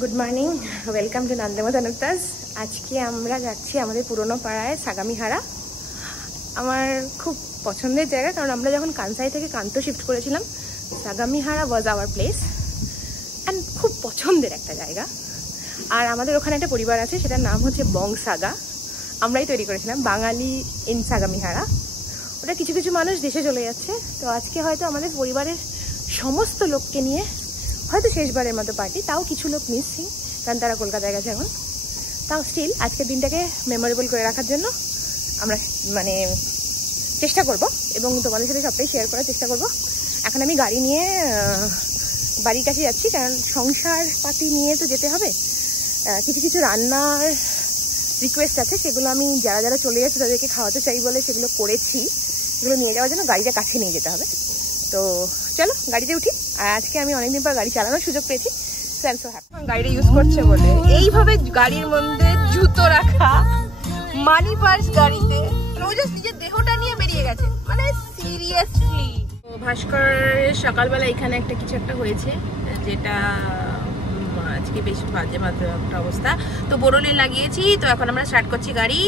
Good morning, welcome to নন্দেমা তনুক্তাজ। আজকে আমরা যাচ্ছি আমাদের পুরনো পাড়ায় সাগামিহারা। আমার খুব পছন্দের জায়গা, কারণ আমরা যখন কানসাই থেকে কান্ত শিফট করেছিলাম, সাগামিহারা ওয়াজ আওয়ার প্লেস অ্যান্ড খুব পছন্দের একটা জায়গা। আর আমাদের ওখানে একটা পরিবার আছে, সেটার নাম হচ্ছে বং সাগা। আমরাই তৈরি করেছিলাম বাঙালি ইন সাগামিহারা। ওটা কিছু কিছু মানুষ দেশে চলে যাচ্ছে, তো আজকে হয়তো আমাদের পরিবারের সমস্ত লোককে নিয়ে হয়তো শেষবারের মতো পার্টি। তাও কিছু লোক মিসিং, কারণ তারা কলকাতায় গেছে এখন। তাও স্টিল আজকের দিনটাকে মেমোরেবল করে রাখার জন্য আমরা চেষ্টা করব এবং তোমাদের সাথে সবটাই শেয়ার করার চেষ্টা করব। এখন আমি গাড়ি নিয়ে বাড়ির কাছে যাচ্ছি, কারণ সংসার পাতি নিয়ে তো যেতে হবে। কিছু কিছু রান্নার রিকোয়েস্ট আছে, সেগুলো আমি যারা যারা চলে যাচ্ছে তাদেরকে খাওয়াতে চাই বলে সেগুলো করেছি। সেগুলো নিয়ে যাওয়ার জন্য গাড়িটা কাছে নিয়ে যেতে হবে। তো চলো গাড়িতে উঠি। আর আজকে আমি অনেকদিন পর গাড়ি চালানোর সুযোগ পেয়েছি, গাড়িটা ইউজ করছে বলে। এইভাবে গাড়ির মধ্যে জুতো রাখা, মানি পার্স গাড়িতে, রোজাস নিজের দেহটা নিয়ে বেরিয়ে গেছে, মানে সিরিয়াসলি। ভাস্করের সকালবেলা এখানে একটা কিছু একটা হয়েছে, যেটা আজকে বেশ বাজে বাজে একটা অবস্থা। তো বোরোলে লাগিয়েছি, তো এখন আমরা স্টার্ট করছি গাড়ি।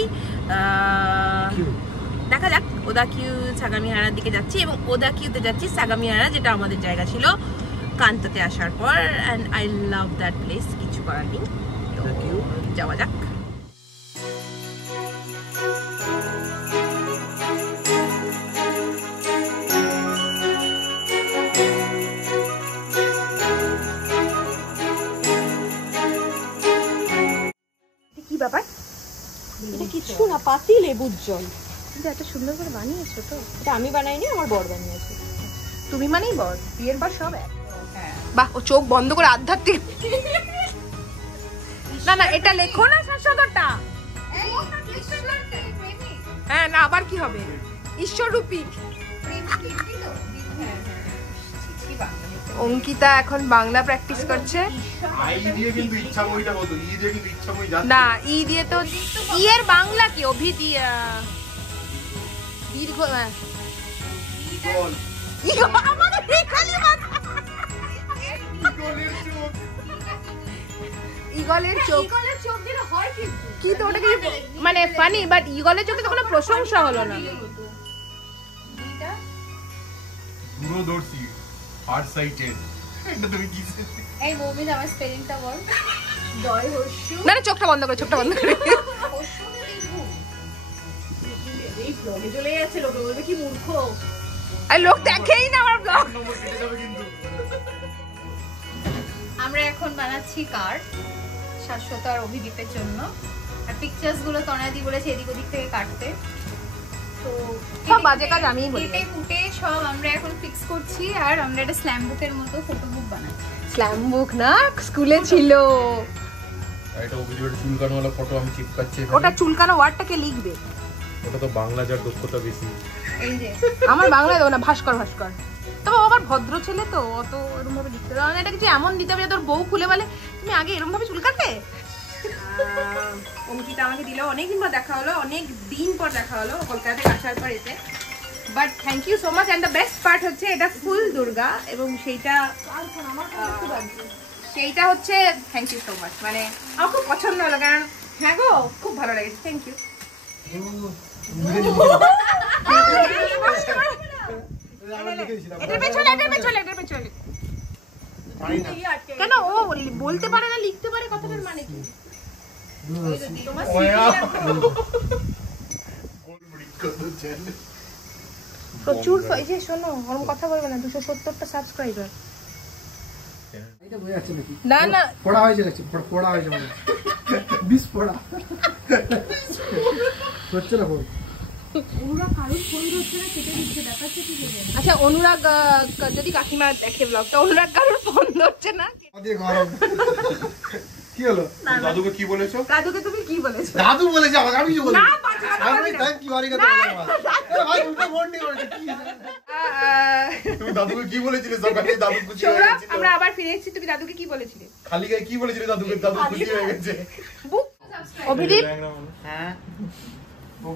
দেখা যাক। ওদাকিউ সাগামিহারার দিকে যাচ্ছি, এবং ওদাকিউতে যাচ্ছি সাগামিহারা, যেটা আমাদের জায়গা ছিল কান্ততে আসার পর। And I love that place, কিছু করার নেই। তো যাওয়া যাক। কি ব্যাপার? এটা কিছু না, পাতি লেবুর জল। কিন্তু এত সুন্দর করে বানিয়েছো তো। এটা আমি বানাইনি, আমার বর বানিয়েছে। তুমি মানেই বর, বিয়ের পর সব এক। বাহ, ও চোখ বন্ধ করে আধ্যাত্মিক। না না, এটা লেখো না শাশ্বতটা। হ্যাঁ না, আবার কি হবে? ঈশ্বররূপী। অঙ্কিতা এখন বাংলা প্র্যাকটিস করছে। না, ই দিয়ে তো, ই এর বাংলা কি? অভিদিয়া দীর্ঘ ইগলের চোখ। কি তো ওটা কি মানে ফানি, বাট ইগলের চোখে তো কোনো প্রশংসা হলো না। দূরদর্শী, ফার সাইটেড। এটা তুমি কি? এই মমিন, আমার স্পেলিংটা বল। জয় হর্ষু। না না, চোখটা বন্ধ করে, চোখটা বন্ধ করে। এই ব্লগে চলে যাচ্ছে, লোকে বলবে কি মূর্খ। আর লোক দেখেই না আমার ব্লগ। আমরা এখন বানাচ্ছি কার্ড শাশ্বত আর অভিদীপের জন্য। আর পিকচার্স গুলো তনাদি বলেছে এদিক ওদিক থেকে কাটতে। তো সব বাজে কাজ আমিই বলি। কেটে কুটে সব আমরা এখন ফিক্স করছি। আর আমরা একটা স্ল্যাম বুকের মতো ফটো বুক বানাচ্ছি। স্ল্যাম বুক না, স্কুলে ছিল। এটা অভিযোগের চুলকানোওয়ালা ফটো আমি চিপকাচ্ছি। ওটা চুলকানো ওয়ার্ডটাকে লিখবে। ওটা তো বাংলা, যার দক্ষতা বেশি। এই যে আমার বাংলায় দাও না, ভাস্কর ভাস্কর। তবে আবার ভদ্র ছেলে তো, অত এরকম ভাবে লিখতে দাও না। এটা কিছু এমন দিতে হবে তোর বউ খুলে বলে তুমি আগে এরকম ভাবে চুল কাটতে। অঙ্কিতা আমাকে দিল, অনেকদিন পর দেখা হলো, অনেক দিন পর দেখা হলো কলকাতা থেকে আসার পর এতে। But thank you so much. And the best part হচ্ছে এটা ফুল দুর্গা, এবং সেইটা হচ্ছে থ্যাংক ইউ সো মাচ। মানে আমার খুব পছন্দ হলো, কারণ হ্যাঁ গো খুব ভালো লেগেছে। Thank you. কেন ও বলতে পারে না, লিখতে পারে, কথাটার মানে কি? প্রচুর শোনো, ওরকম কথা বলবে না। 270টা সাবস্ক্রাইবার। না না, পড়া হয়েছে নাকি? পড়া হয়েছে মানে 20 পড়া হচ্ছে না। আচ্ছা, অনুরাগ যদি কাকিমা দেখে ব্লগটা, অনুরাগ কারোর ফোন ধরছে না। কি হলো? দাদুকে কি বলেছো? দাদুকে তুমি কি বলেছো? দাদু বলেছে আমাকে, আমি কি বলবো? না, আমি তাই কি বাড়ি কথা বললাম। এ ভাই উল্টো বন্ডি করেছে কি? তুমি দাদুকে কি বলেছিলে সকালে? দাদু খুশি হয়ে গেছিল। আমরা আবার ফিরে এসেছি। তুমি দাদুকে কি বলেছিলে? খালি গায়ে কি বলেছিলে দাদুকে? দাদু খুশি হয়ে গেছে। অভিদীপ, হ্যাঁ এই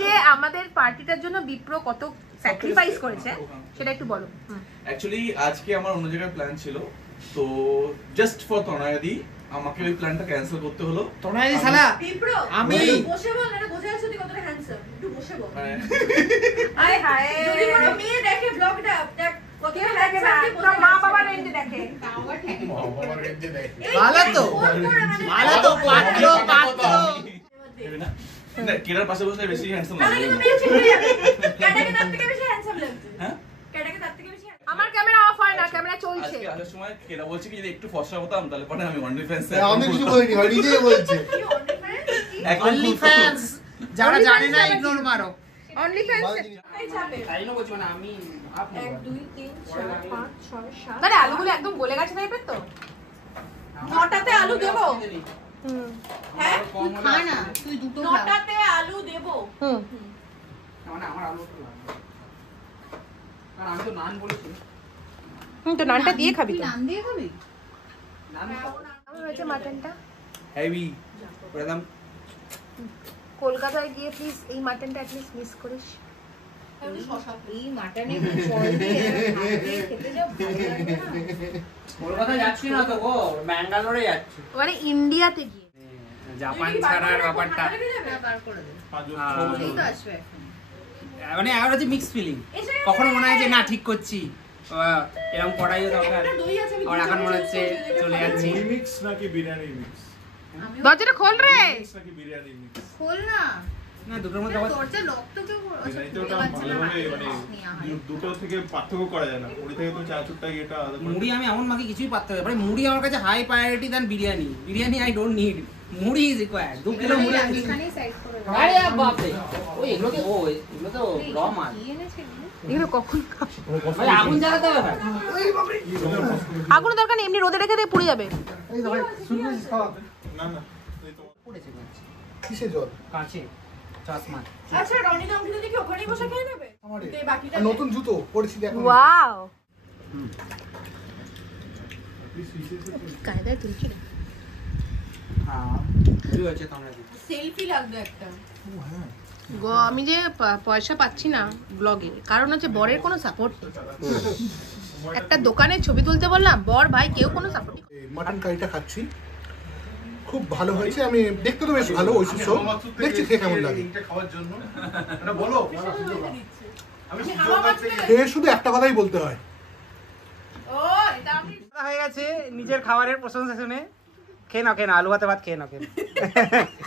যে আমাদের পার্টিটার জন্য বিপ্র কত স্যাক্রিফাইস করেছে সেটা একটু বলো। অ্যাকচুয়ালি আজকে আমার অন্য জায়গায় প্ল্যান ছিল, তো জাস্ট ফর তনয়াদি আমাকে ওই প্ল্যানটা ক্যান্সেল করতে হলো। তনয়াদি শালা বিপ্রো আমি বসে বল না, বসে আছিস তুই কতটা হ্যান্ডসাম, একটু বসে বল। আরে হায় যদি কোনো মেয়ে দেখে ব্লগটা দেখ কতটা দেখে না, মা বাবা রেঞ্জে দেখে। ভালো তো ভালো তো পাত্র পাত্র না কেরার পাশে বসে বেশি হ্যান্ডসাম তাহলে লাগে। কিন্তু মেয়ে ছিল ক্যাটাকে তার থেকে বেশি হ্যান্ডসাম লাগছে। হ্যাঁ ক্যাটাকে তার থেকে বেশি আমার ক্যামেরা অফ হয় না, ক্যামেরা চলছে। আজকে আসার সময় কেরা বলছে কি যদি একটু ফর্সা হতাম তাহলে পরে আমি অনলি ফ্যান্স আমি কিছু বলিনি, ভাই নিজেই বলছে। কি অনলি অনলি ফ্যান্স যারা জানে না ইগনোর মারো। অনলি ফ্যান্স চাপে তাই না বলছো না আমি 1 2 3 4 5 6 7 মানে আলুগুলো একদম গলে গেছে টাইপের তো। নটাতে আলু দেবো। হ্যাঁ তুই খা না, তুই দুটো খা। নটাতে আলু দেবো। মানে আমার আলু তো লাগবে, কারণ আমি তো নান বলেছি। তো নানটা দিয়ে খাবি তুই তো। নান দিয়ে খাবি? নান কেমন হয়েছে মাটনটা? হেভি একদম। কলকাতায় গিয়ে প্লিজ এই মাটনটা অ্যাটলিস্ট মিস করিস। এই মাটনে জল দিয়ে ভাত দিয়ে খেতে যা ভালো লাগে না। কলকাতা যাচ্ছি না তো গো, ব্যাঙ্গালোরে যাচ্ছি। মানে ইন্ডিয়াতে গিয়ে জাপান ছাড়ার ব্যাপারটা বার করে দে। এই তো আসবে এখন। মানে আমার হচ্ছে মিক্স ফিলিং। কখনো মনে হয় যে না ঠিক করছি, এরকম করাইও দরকার, আর এখন মনে হচ্ছে চলে যাচ্ছি। মিক্স নাকি বিরিয়ানি মিক্স? দরজাটা খোল রে। মিক্স নাকি বিরিয়ানি মিক্স? খোল না। না দুটোর মধ্যে আবার তোর যে রক্ত কেউ বিরিয়ানিতে ওটা ভালোভাবে মানে দুটো থেকে পার্থক্য করা যায় না। মুড়ি থেকে তো চানাচুরটা এটা আলাদা করে। মুড়ি আমি এমন মাকে কিছুই পারতে পারি, মুড়ি আমার কাছে high priority then biryani. Biryani I don't need, muri is required. 2 kilo মুড়ি আমি এখানেই সাইড করে দাও। আরে বাপ রে, ওই এগুলো তো এগুলো তো র মাল, কি এনেছে এগুলো? এগুলো কখন ভাই আগুন জ্বালাতে হবে ভাই। আগুনের দরকার নেই, এমনি রোদে রেখে দিয়ে পুড়ে যাবে। না না এই তো পড়েছে কাছে কিসে জল? কাছে চশমা। আচ্ছা রনি দম যদি কি ওখানেই বসে খেয়ে নেবে? আমারে তো এই বাকিটা আর নতুন জুতো পরেছি দেখো। ওয়াও কায়দায় তুলছি রে। হ্যাঁ কি হচ্ছে তোমরা? সেলফি লাগবে একটা। আমি যে পয়সা পাচ্ছি না ব্লগে, কারণ হচ্ছে বরের কোনো সাপোর্ট নেই। একটা দোকানে ছবি তুলতে বললাম, বর ভাই কেউ কোনো সাপোর্ট নেই। মাটন কারিটা খাচ্ছি, খুব ভালো হয়েছে। আমি দেখতে তো বেশ ভালো, ঐশী শো দেখছি খেয়ে কেমন লাগে। এটা খাওয়ার জন্য এটা বলো। আমি খেয়ে শুধু একটা কথাই বলতে হয়, ও এটা আমি হয়ে গেছে নিজের খাবারের প্রশংসা শুনে। খেয়ে নাও খেয়ে নাও, আলু ভাতে ভাত খেয়ে নাও খেয়ে নাও।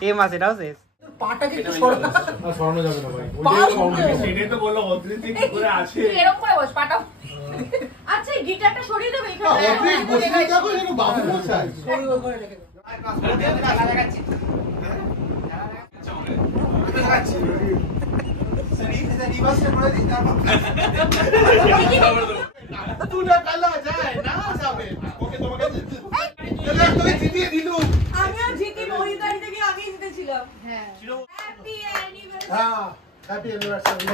এই মাস এটাও শেষ। পাটাকে একটু সরানো সরানো যাবে না ভাই। সেটাই তো বললো অদ্রিতি কি করে আছে। এরকম করে বস পাটাও। আচ্ছা এই গিটারটা সরিয়ে দেবে এখানে। বসে যাবো যেন বাবু মশাই। আমিও জিতি মহির গাড়িতে গিয়ে আগেই জিতেছিলাম। হ্যাঁ। Happy anniversary. হ্যাঁ হ্যাপি অ্যানিভার্সারি।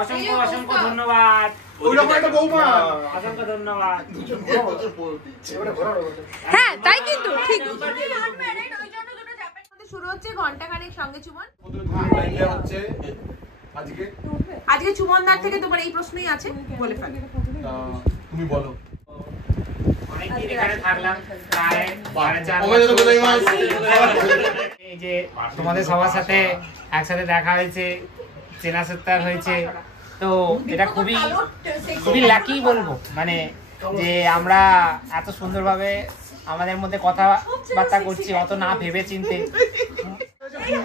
অসংখ্য অসংখ্য ধন্যবাদ। ওইরকম একটা বৌমা। অসংখ্য ধন্যবাদ। হ্যাঁ তাই কিন্তু ঠিক। ওই জন্য দুটো চাপের মধ্যে শুরু হচ্ছে ঘন্টাখানেক সঙ্গে চুমন। হচ্ছে আজকে আজকে চুমনদার থেকে তোমার এই প্রশ্নই আছে, বলে ফেলো। তুমি বলো। অনেকদিন এখানে থাকলাম, প্রায় 4.5 এই যে তোমাদের সবার সাথে একসাথে দেখা হয়েছে, চেনা সত্তার হয়েছে, তো এটা খুবই খুবই লাকি বলবো। মানে যে আমরা এত সুন্দরভাবে আমাদের মধ্যে কথাবার্তা করছি, অত না ভেবে চিনতে।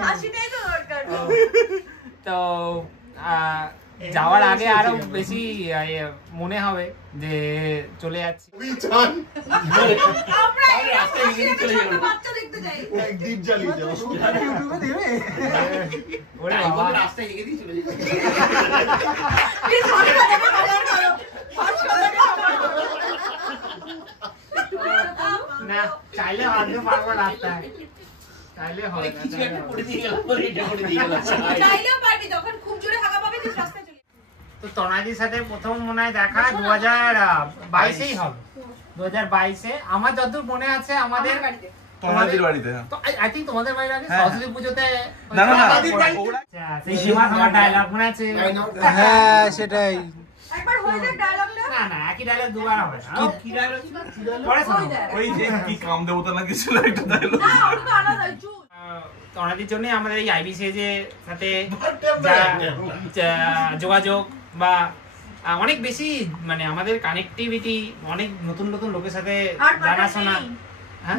হাসিটাই তো দরকার। তো যাওয়ার আগে আরো বেশি মনে হবে যে চলে যাচ্ছি। আমরা এই রাস্তায় বাচ্চা দেখতে যাই। দ্বীপ জ্বালিয়ে যাও। ওরে বাবা, না চাইলে ভাবতে পারবো রাস্তায়। তাইলে হয় না, চাইলেও পারবি, যখন খুব জোরে হাগা পাবে তুই রাস্তায় চলে তো তনাদির সাথে প্রথম মনে হয় দেখা 2022-এই হবে, 2022-এ। আমার যতদূর মনে আছে আমাদের তনাদির বাড়িতে। তো আই থিঙ্ক তোমাদের বাড়ির আগে হ্যাঁ। সরস্বতী পুজোতে না না না আচ্ছা, সেই সীমা আমার ডায়লগ মনে আছে? হ্যাঁ সেটাই। একবার হয়ে যায় ডায়লগটা। না না, একই ডায়লগ দুবার হবে না। কি ডায়লগ? পরে শোনো। ওই যে কি কাম দেবতা নাকি ছিল একটা ডায়লগ। না ওটা তো আলাদা চুপ। তনাদির জন্য আমাদের এই আইবিসিএজ এর সাথে যোগাযোগ বা অনেক বেশি মানে আমাদের কানেক্টিভিটি, অনেক নতুন নতুন লোকের সাথে জানাশোনা।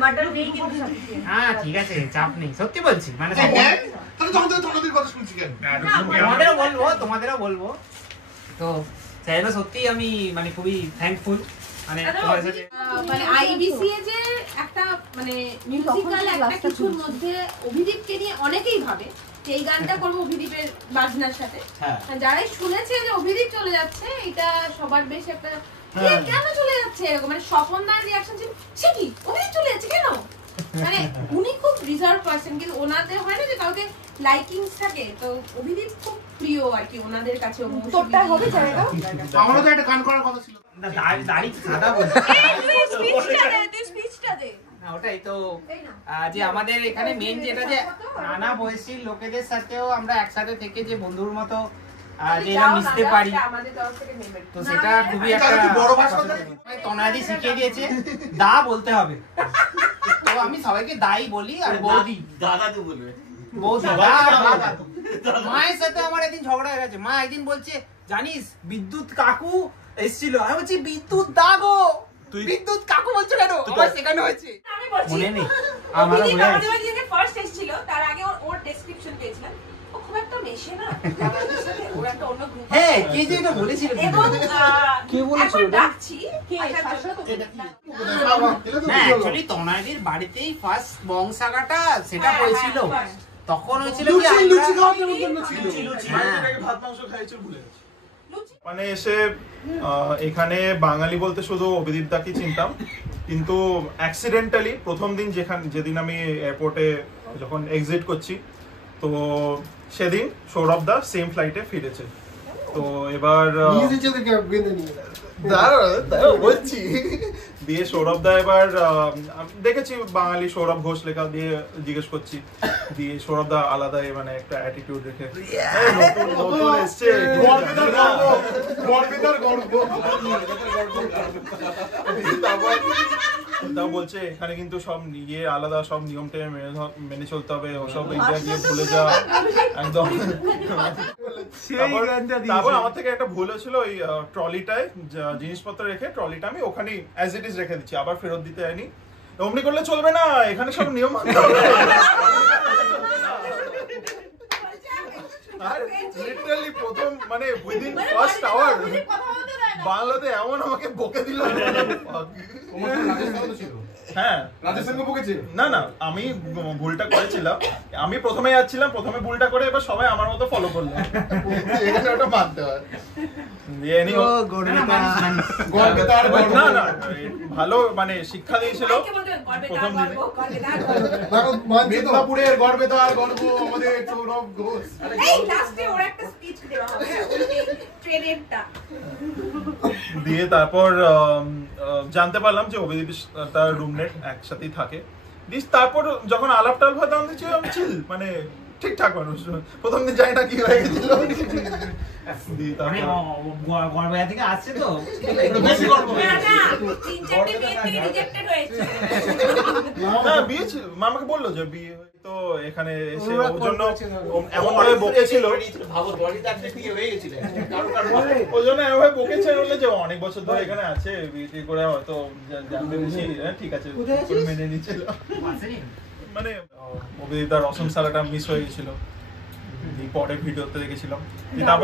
মাটন নেই কিন্তু হ্যাঁ ঠিক আছে, চাপ নেই, সত্যি বলছি। মানে তোমাদেরও বলবো। তো তাই জন্য সত্যি আমি মানে খুবই থ্যাঙ্কফুল মানে তোমাদের সাথে। মানে আইবিসিএ যে একটা মানে মিউজিক্যাল একটা কিছুর মধ্যে অভিদীপকে নিয়ে অনেকেই ভাবে যে এই গানটা করবো অভিদীপের বাজনার সাথে। যারাই শুনেছে যে অভিদীপ চলে যাচ্ছে, এটা সবার বেশ একটা কেন চলে যাচ্ছে এরকম, মানে স্বপনদার রিয়াকশন ছিল সে কি অভিদীপ চলে যাচ্ছে কেন, মানে উনি খুব রিজার্ভ পারসন, কিন্তু ওনাদের হয় না যে কাউকে লাইকিংস থাকে, তো অভিদীপ খুব প্রিয় আর কি ওনাদের কাছে। তোরটা হবে জায়গা আমারও তো একটা গান করার কথা ছিল। না দাড়ি সাদা বলছি। তুই স্পিচটা দে। না ওটাই তো যে আমাদের এখানে মেন যেটা যে নানা বয়সী লোকেদের সাথেও আমরা একসাথে থেকে যে বন্ধুর মতো যে মিশতে পারি, তো সেটা খুবই একটা তনাদি শিখিয়ে দিয়েছে। দা বলতে হবে, তো আমি সবাইকে দাই বলি আর বৌদি দাদু বলবে। বৌদি মায়ের সাথে আমার একদিন ঝগড়া হয়ে গেছে। মা একদিন বলছে জানিস বিদ্যুৎ কাকু এসেছিল, আমি বলছি বিদ্যুৎ দা গো, তুই বিদ্যুৎ কাকু বলছো কেন? আমার সেখানে হয়েছে মনে নেই। আমার আমাদের বাড়ি থেকে ফার্স্ট এসেছিল, তার আগে ওর ডেসক্রিপশন পেয়েছিলাম, ও খুব একটা মেশে না আমাদের সাথে, ওর একটা অন্য গ্রুপ। হ্যাঁ কে যে এটা বলেছিল, এবং কে বলেছিল এখন ডাকছি না অ্যাকচুয়ালি তনাদির বাড়িতেই ফার্স্ট বংশাগাটা সেটা হয়েছিল। তখন হয়েছিল কি লুচি খাওয়ানোর জন্য ছিল। ভাত মাংস খাইছো ভুলে গেছি। মানে এসে এখানে বাঙালি বলতে শুধু অভিদীপ দাকে চিনতাম, কিন্তু অ্যাক্সিডেন্টালি প্রথম দিন যেদিন আমি এয়ারপোর্টে যখন এক্সিট করছি, তো সেদিন সৌরভ দা সেম ফ্লাইটে ফিরেছে। তো এবার বলছি দিয়ে সৌরভ দা এবার দেখেছি বাঙালি সৌরভ ঘোষ লেখা দিয়ে জিজ্ঞেস করছি, দিয়ে সৌরভ দা আলাদা মানে একটা অ্যাটিটিউড রেখে নতুন এসছে তা বলছে এখানে কিন্তু সব ইয়ে আলাদা, সব নিয়ম টেনে মেনে চলতে হবে, ওসব ইন্ডিয়া গিয়ে ভুলে যা একদম। তারপর আমার থেকে একটা ভুল হয়েছিল, ওই ট্রলিটায় জিনিসপত্র রেখে ট্রলিটা আমি ওখানে অ্যাজ ইট ইজ রেখে দিচ্ছি, আবার ফেরত দিতে যাইনি। অমনি করলে চলবে না, এখানে সব নিয়ম মানতে হবে। আর লিটারালি প্রথম মানে উইদিন ফার্স্ট আওয়ার বাংলাতে এমন আমাকে বকে দিল। হ্যাঁ না না, আমি ভুলটা করেছিলাম, আমি প্রথমে যাচ্ছিলাম, প্রথমে ভুলটা করে এবার সবাই আমার মতো ফলো করলো, এখানে ওটা মানতে হয়। না না ভালো মানে শিক্ষা দিয়েছিল প্রথম দিনে। মেদিনীপুরের গর্বেতার গর্ব আমাদের সৌরভ ঘোষ। এই লাস্টে ওর একটা স্পিচ দেওয়া হবে ট্রেনেরটা দিয়ে তারপর জানতে পারলাম যে অভিদীপ তার রুমমেট একসাথেই থাকে। তারপর যখন আলাপ টাল হয় তখন দেখছি আমি চিল মানে ঠিকঠাক মানুষ। প্রথম দিন জানি না কি হয়ে গেছিল, থেকে আসছে তো বিয়ে ছিল, মামাকে বললো যে বিয়ে তো এখানে এসে ওর জন্য এমন ভাবে বকেছিল, ওই জন্য এমন বকেছে বললে যে অনেক বছর ধরে এখানে আছে, বিয়ে করে হয়তো জানতে বেশি ঠিক আছে মেনে নিচ্ছিল। মানে অভিদীপ তার রসম সালাটা মিস হয়ে গেছিল, পরে ভিডিওতে দেখেছিলাম।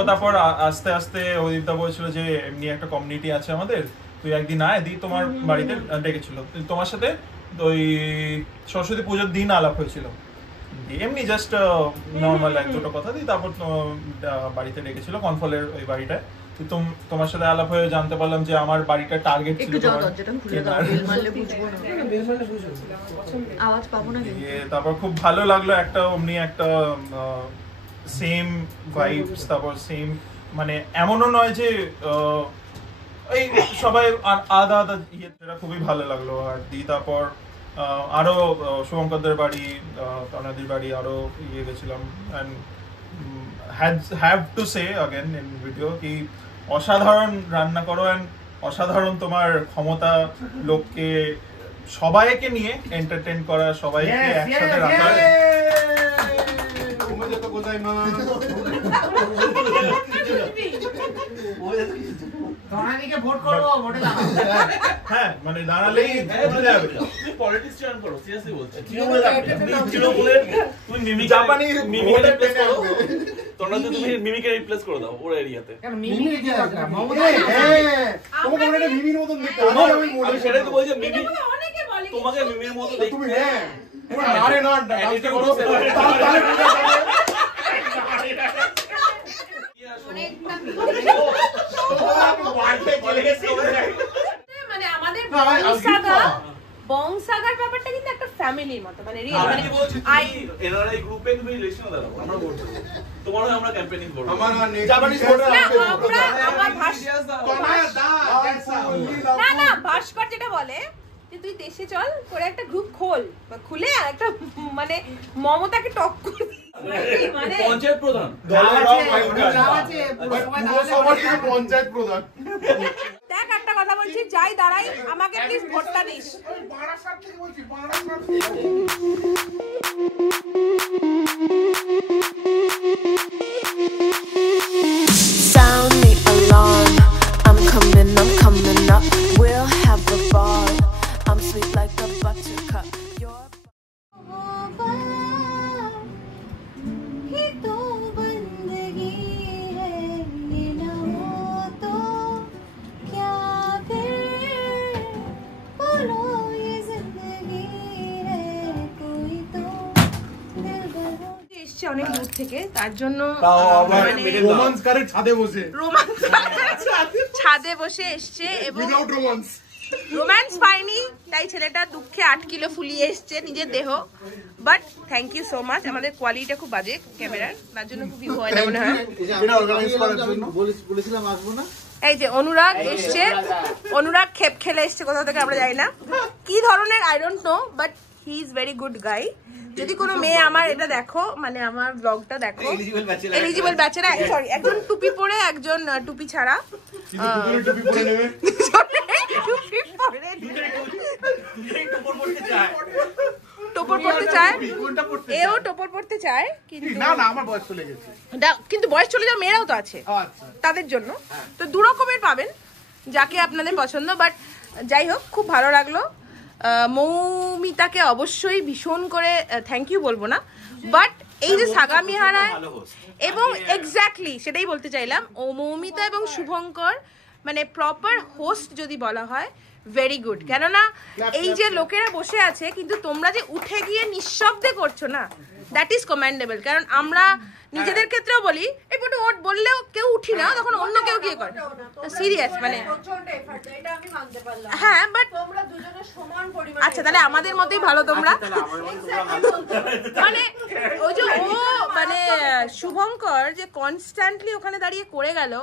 তারপর আস্তে আস্তে অভিদীপদা বলছিল যে এমনি একটা কমিউনিটি আছে আমাদের, তুই একদিন আয়, দি তোমার বাড়িতে ডেকেছিল, তোমার সাথে ওই সরস্বতী পুজোর দিন আলাপ হয়েছিল, এমনি জাস্ট নর্মাল এক দুটো কথা দিই। তারপর বাড়িতে ডেকেছিল কনফলের ওই বাড়িটায়, তোমার সাথে আলাপ হয়ে জানতে পারলাম যে আমার বাড়িটা টার্গেট ছিল। তারপর খুব ভালো লাগলো, একটা অমনি একটা সেম ভাইবস, তারপর সেম মানে এমনও নয় যে এই সবাই আলাদা আলাদা ইয়ে, সেটা খুবই ভালো লাগলো। আর তারপর আরো শুভঙ্করদের বাড়ি, তনয়াদির বাড়ি আরো ইয়ে গেছিলাম। And have to say again in video কি অসাধারণ রান্না করো, অ্যান্ড অসাধারণ তোমার ক্ষমতা লোককে সবাইকে নিয়ে এন্টারটেইন করা, সবাইকে একসাথে রাখা। হ্যাঁ মানে দাঁড়ালেই পলিটিক্স জয়েন করো, সিরিয়াসলি বলছি। তুমি জাপানি মিমিকে রিপ্লেস করো, তোমরা তো তুমি মিমিকে রিপ্লেস করে দাও ওর এরিয়াতে। কেন মিমি কি দরকার? তোমাকে মনে একটা মিমির মতন দেখতে, আমি সেটাই তো বলছি, মিমি তোমাকে মিমির মতো দেখতে। তুমি আরে না ডান্সটা করো, মানে আমাদের বংশাগার ব্যাপারটা কিন্তু একটা ফ্যামিলির মতো, মানে রিয়েল, মানে এনআরআই গ্রুপে তুমি রিলেশন দাও, আমরা ভোট দেব, তোমার হয়ে আমরা ক্যাম্পেইনিং করব। আমার জাপানিজ ভোটার আছে, আমরা আমার না না ভাস্কর যেটা বলে যে তুই দেশে চল, করে একটা গ্রুপ খোল, খুলে আর একটা মানে মমতাকে টক করে মানে পঞ্চায়েত প্রধান পঞ্চায়েত প্রধান। দেখ একটা কথা বলছি, যাই দাঁড়াই আমাকে প্লিজ ভোটটা this. Sound the alarm, I'm coming up, we'll have a ball, I'm sweet like a buttercup, you're অনেক দূর থেকে, তার জন্য রোমান্স কারের ছাদে বসে এসছে এবং রোম্যান্স পাইনি, তাই ছেলেটা দুঃখে 8 কিলো ফুলিয়ে এসছে নিজের দেহ। But thank you so much, আমাদের কোয়ালিটিটা খুব বাজে ক্যামেরার, তার জন্য খুবই ভয় না মনে হয়। এই যে অনুরাগ এসছে, অনুরাগ খেপ খেলে এসছে কোথা থেকে আমরা জানি না কি ধরনের, I don't know, but he is very good guy. যদি কোনো মেয়ে আমার এটা দেখো, মানে আমার ব্লগটা দেখো, এলিজিবল ব্যাচেলার, সরি একজন টুপি পরে, একজন টুপি ছাড়া, টোপর পড়তে চায়, এও টোপর পড়তে চায়, কিন্তু বয়স চলে যাওয়া মেয়েরাও তো আছে তাদের জন্য, তো দু রকমের পাবেন যাকে আপনাদের পছন্দ। বাট যাই হোক, খুব ভালো লাগলো। মৌমিতাকে অবশ্যই ভীষণ করে থ্যাংক ইউ বলবো না, বাট এই যে সাগামিহারায় এবং এক্স্যাক্টলি সেটাই বলতে চাইলাম, ও মৌমিতা এবং শুভঙ্কর মানে প্রপার হোস্ট যদি বলা হয়, ভেরি গুড। কেননা এই যে লোকেরা বসে আছে কিন্তু তোমরা যে উঠে গিয়ে নিঃশব্দে করছো না, দ্যাট ইজ কমেন্ডেবল। কারণ আমরা নিজেদের ক্ষেত্রেও বলি, এই ফটো ওট বললেও কেউ উঠি না, তখন অন্য কেউ গিয়ে করে, সিরিয়াস মানে হ্যাঁ। বাট আচ্ছা তাহলে আমাদের মতোই ভালো তোমরা, মানে ওই যে ও মানে শুভঙ্কর যে কনস্ট্যান্টলি ওখানে দাঁড়িয়ে করে গেল,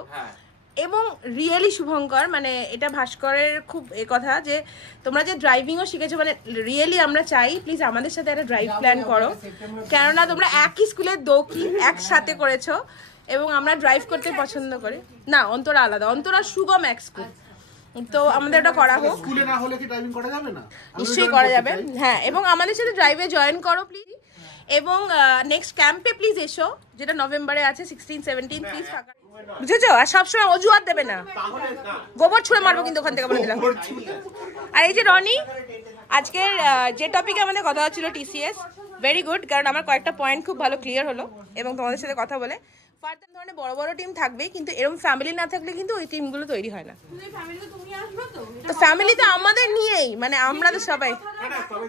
এবং রিয়েলি শুভঙ্কর মানে এটা ভাস্করের খুব এ কথা যে তোমরা যে ড্রাইভিংও শিখেছো, মানে রিয়েলি আমরা চাই প্লিজ আমাদের সাথে একটা ড্রাইভ প্ল্যান করো, কেননা তোমরা একই স্কুলের দৌকি একসাথে করেছো এবং আমরা ড্রাইভ করতে পছন্দ করি না। অন্তরা আলাদা, অন্তরা সুগম এক স্কুল, তো আমাদের এটা করা হোক। স্কুলে না হলে কি ড্রাইভিং করা যাবে না? নিশ্চয়ই করা যাবে, হ্যাঁ। এবং আমাদের সাথে ড্রাইভে জয়েন করো প্লিজ, এবং নেক্সট ক্যাম্পে প্লিজ এসো, যেটা নভেম্বরে আছে 16-17, প্লিজ ফাঁকা, বুঝেছো? আর সবসময় অজুহাত দেবে না, গোবর ছুঁড়ে মারবো কিন্তু ওখান থেকে বলে দিলাম। আর এই যে রনি, আজকের যে টপিকে আমাদের কথা হচ্ছিল টিসিএস, ভেরি গুড, কারণ আমার কয়েকটা পয়েন্ট খুব ভালো ক্লিয়ার হলো এবং তোমাদের সাথে কথা বলে। ফার্দার ধরনের বড় বড় টিম থাকবে, কিন্তু এরকম ফ্যামিলি না থাকলে কিন্তু ওই টিমগুলো তৈরি হয় না। তো ফ্যামিলি তো আমাদের নিয়েই, মানে আমরা তো সবাই,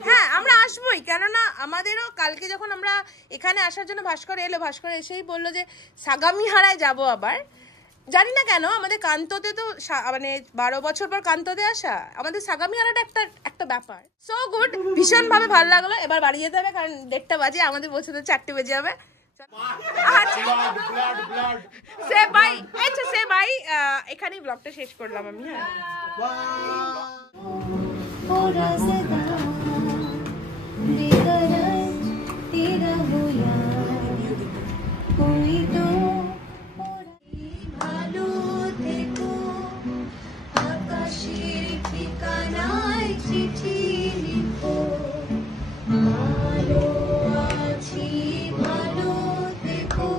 হ্যাঁ আমরা আসবোই, কেননা আমাদেরও কালকে যখন আমরা এখানে আসার জন্য ভাস্কর এলো, ভাস্কর এসেই বললো যে সাগামিহারায় যাব আবার, জানি না কেন আমাদের কান্ততে তো মানে 12 বছর পর কান্ততে আসা, আমাদের সাগামিহারাটা একটা ব্যাপার। সো গুড, ভীষণ ভাবে ভালো লাগলো। এবার বাড়ি যেতে হবে কারণ 1:30 বাজে, আমাদের পৌঁছতে 4টে বেজে যাবে। সে বাই, আচ্ছা সে বাই, এখানেই ব্লগটা শেষ করলাম আমি। হ্যাঁ ভালো আছি, ভালো থেকো,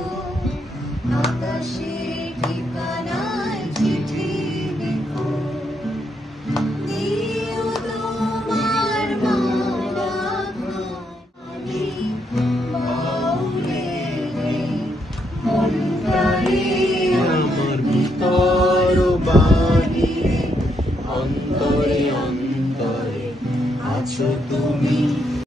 আকাশে